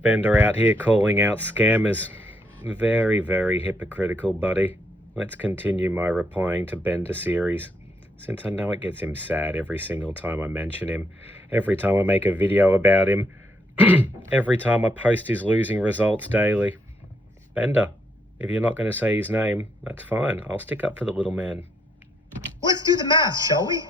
Bender out here calling out scammers. Very, very hypocritical, buddy. Let's continue my replying to Bender series, since I know it gets him sad every single time I mention him, every time I make a video about him, every time I post his losing results daily. Bender, if you're not going to say his name, that's fine. I'll stick up for the little man. Let's do the math, shall we?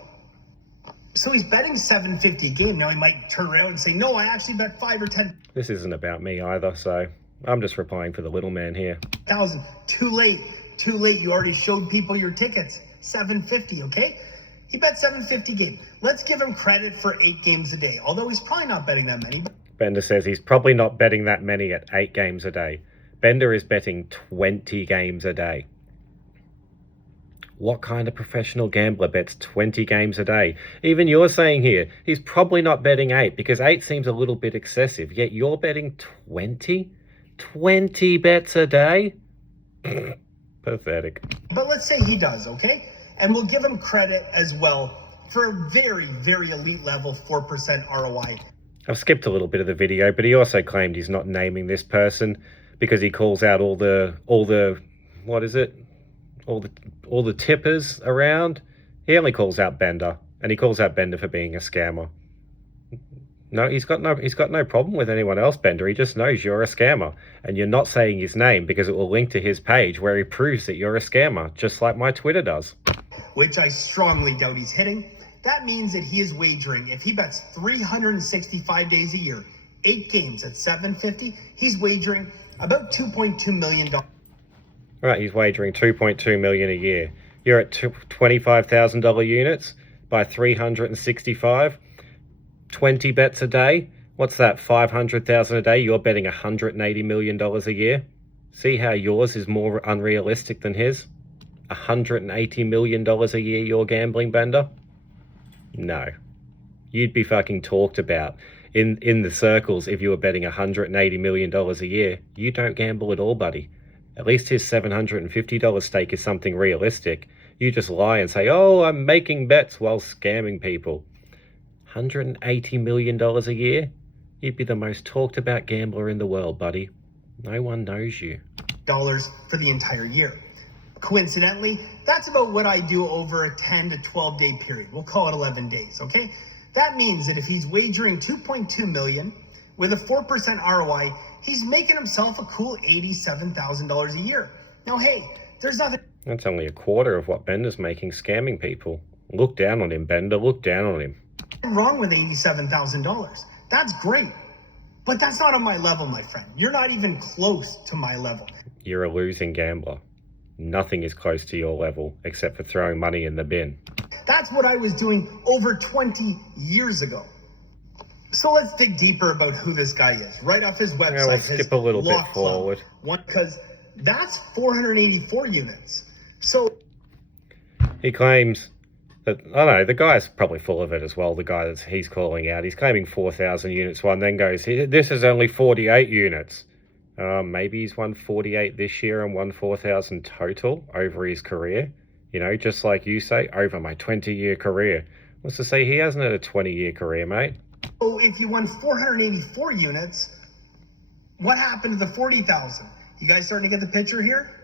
So he's betting $750 a game. Now he might turn around and say, no, I actually bet 5 or 10. This isn't about me either, so I'm just replying for the little man here. Thousand. Too late. Too late. You already showed people your tickets. $750, okay? He bet $750 a game. Let's give him credit for 8 games a day, although he's probably not betting that many. Bender says he's probably not betting that many at 8 games a day. Bender is betting 20 games a day. What kind of professional gambler bets 20 games a day? Even you're saying here, he's probably not betting 8 because 8 seems a little bit excessive, yet you're betting 20? 20 bets a day? Pathetic. But let's say he does, okay? And we'll give him credit as well for a very, very elite level 4% ROI. I've skipped a little bit of the video, but he also claimed he's not naming this person because he calls out all the what is it? All the tippers around. He only calls out Bender, and he calls out Bender for being a scammer. No, he's got no problem with anyone else, Bender. He just knows you're a scammer, and you're not saying his name because it will link to his page where he proves that you're a scammer, just like my Twitter does. Which I strongly doubt he's hitting. That means that he is wagering, if he bets 365 days a year, 8 games at $750, he's wagering about $2.2 million. Right, he's wagering $2.2 million a year. You're at $25,000 units by 365. 20 bets a day. What's that? 500,000 a day. You're betting $180 million a year. See how yours is more unrealistic than his? $180 million a year you're gambling, Bender? No. You'd be fucking talked about in the circles if you were betting $180 million a year. You don't gamble at all, buddy. At least his $750 stake is something realistic. You just lie and say, oh, I'm making bets while scamming people. $180 million a year? You'd be the most talked about gambler in the world, buddy. No one knows you. Dollars for the entire year. Coincidentally, that's about what I do over a 10 to 12 day period. We'll call it 11 days, okay? That means that if he's wagering $2.2 million with a 4% ROI, he's making himself a cool $87,000 a year. Now, hey, there's nothing... That's only a quarter of what Bender's making scamming people. Look down on him, Bender. Look down on him. Wrong with $87,000. That's great. But that's not on my level, my friend. You're not even close to my level. You're a losing gambler. Nothing is close to your level except for throwing money in the bin. That's what I was doing over 20 years ago. So let's dig deeper about who this guy is. Right off his website. Yeah, we'll skip a little bit forward. Because that's 484 units. So he claims that, I don't know, the guy's probably full of it as well, the guy that he's calling out. He's claiming 4,000 units one, then goes, this is only 48 units. Maybe he's won 48 this year and won 4,000 total over his career. You know, just like you say, over my 20-year career. What's to say he hasn't had a 20-year career, mate? So if you won 484 units, what happened to the 40,000? You guys starting to get the picture here?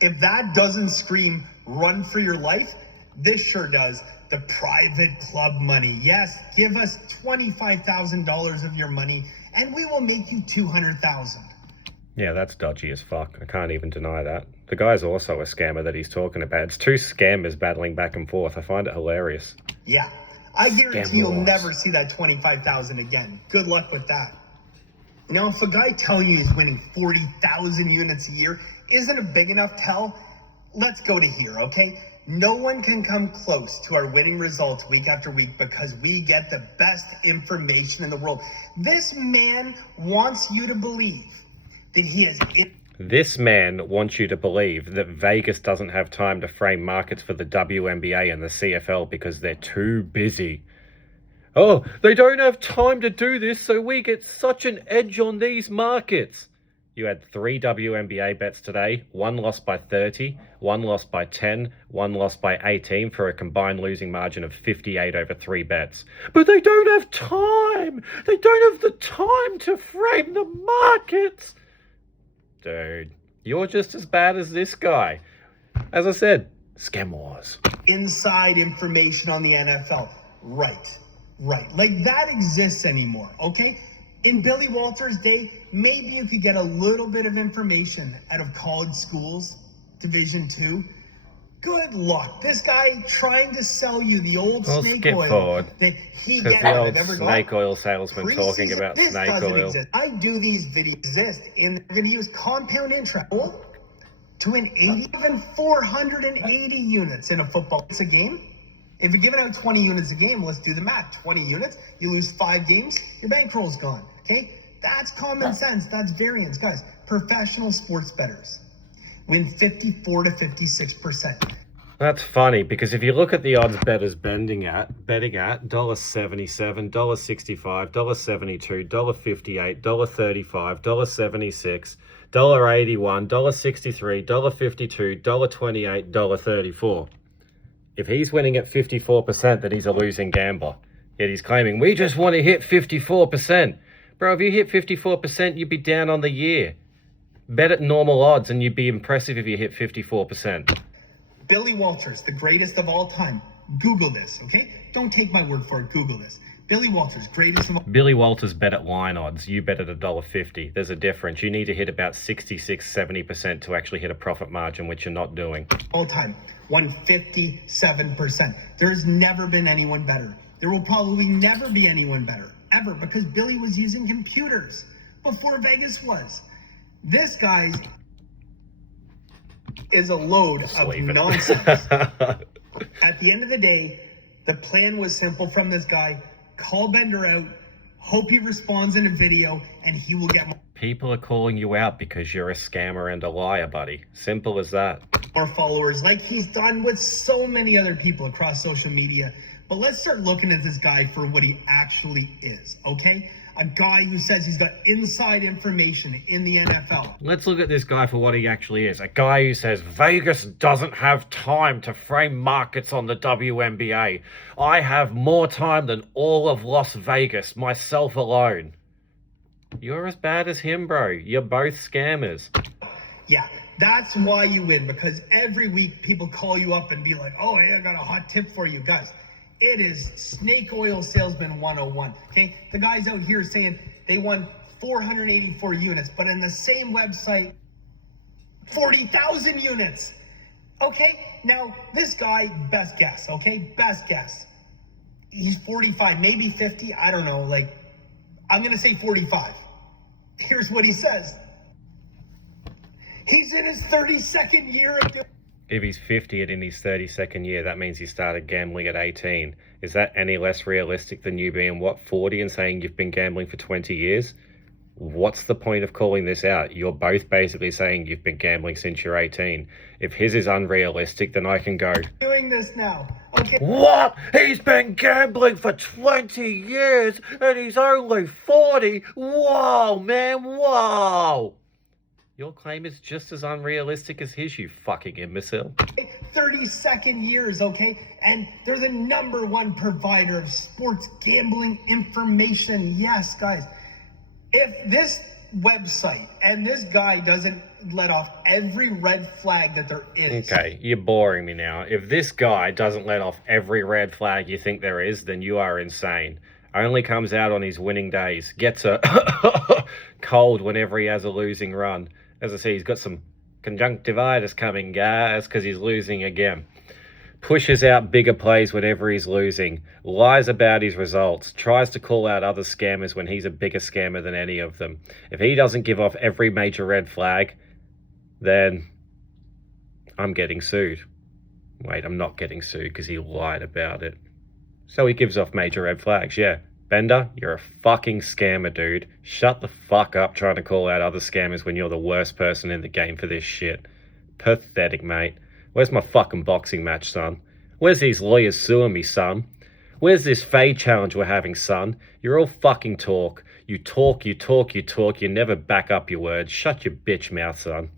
If that doesn't scream run for your life, this sure does. The private club money. Yes, give us $25,000 of your money and we will make you 200,000. Yeah, that's dodgy as fuck. I can't even deny that. The guy's also a scammer that he's talking about. It's 2 scammers battling back and forth. I find it hilarious. Yeah, I guarantee you'll never see that 25,000 again. Good luck with that. Now, if a guy telling you he's winning 40,000 units a year isn't a big enough tell, let's go to here, okay? No one can come close to our winning results week after week because we get the best information in the world. This man wants you to believe that he is... This man wants you to believe that Vegas doesn't have time to frame markets for the WNBA and the CFL because they're too busy. Oh, they don't have time to do this, so we get such an edge on these markets. You had 3 WNBA bets today, one lost by 30, one lost by 10, one lost by 18 for a combined losing margin of 58 over 3 bets. But they don't have time! They don't have the time to frame the markets! Dude, you're just as bad as this guy. As I said, scam wars. Inside information on the NFL. Right. Like that exists anymore, okay? In Billy Walters' day, maybe you could get a little bit of information out of college schools, Division II. Good luck. This guy trying to sell you the old snake oil forward, that he because the old snake oil salesman talking about snake oil. Exist. I do these videos and they're going to use compound interest to an 80, even 480 units in a football. It's a game. If you're giving out 20 units a game, let's do the math. 20 units, you lose 5 games, your bankroll's gone. Okay? That's common sense. That's variance. Guys, professional sports bettors win 54 to 56%. That's funny, because if you look at the odds bettors betting at $1.77, $1.65, $1.72, $1.58, $1.35, $1.76, $1.81, $1.63, $1.52, $1.28, $1.34. If he's winning at 54%, then he's a losing gambler. Yet he's claiming, we just want to hit 54%. Bro, if you hit 54%, you'd be down on the year. Bet at normal odds and you'd be impressive if you hit 54%. Billy Walters, the greatest of all time. Google this, okay? Don't take my word for it. Google this. Billy Walters, greatest of all... Billy Walters bet at line odds. You bet at $1.50. There's a difference. You need to hit about 66-70% to actually hit a profit margin, which you're not doing. All time. Won 57%. There's never been anyone better. There will probably never be anyone better, ever, because Billy was using computers before Vegas was. This guy is a load of nonsense. At the end of the day, the plan was simple from this guy. Call Bender out, hope he responds in a video, and he will get more. People are calling you out because you're a scammer and a liar, buddy. Simple as that. More followers, like he's done with so many other people across social media. But let's start looking at this guy for what he actually is, okay? A guy who says he's got inside information in the NFL. Let's look at this guy for what he actually is. A guy who says Vegas doesn't have time to frame markets on the WNBA. I have more time than all of Las Vegas, myself alone. You're as bad as him, bro. You're both scammers. Yeah, that's why you win, because every week people call you up and be like, oh, hey, I got a hot tip for you guys. It is Snake Oil Salesman 101, okay? The guy's out here saying they won 484 units, but in the same website, 40,000 units, okay? Now, this guy, best guess, okay? Best guess. He's 45, maybe 50, I don't know, like, I'm going to say 45. Here's what he says. He's in his 32nd year of doing... If he's 50 and in his 32nd year, that means he started gambling at 18. Is that any less realistic than you being, 40 and saying you've been gambling for 20 years? What's the point of calling this out? You're both basically saying you've been gambling since you're 18. If his is unrealistic, then I can go, doing this now. Okay. What? He's been gambling for 20 years and he's only 40? Whoa, man, whoa! Your claim is just as unrealistic as his, you fucking imbecile. 32nd years, okay? And they're the #1 provider of sports gambling information. Yes, guys. If this website and this guy doesn't let off every red flag that there is... Okay, you're boring me now. If this guy doesn't let off every red flag you think there is, then you are insane. Only comes out on his winning days. Gets a cold whenever he has a losing run. As I say, he's got some conjunctivitis coming, guys, because he's losing again. Pushes out bigger plays whenever he's losing. Lies about his results. Tries to call out other scammers when he's a bigger scammer than any of them. If he doesn't give off every major red flag, then I'm getting sued. Wait, I'm not getting sued because he lied about it. So he gives off major red flags, yeah. Bender, you're a fucking scammer, dude. Shut the fuck up trying to call out other scammers when you're the worst person in the game for this shit. Pathetic, mate. Where's my fucking boxing match, son? Where's these lawyers suing me, son? Where's this fade challenge we're having, son? You're all fucking talk. You talk, you talk, you talk. You never back up your words. Shut your bitch mouth, son.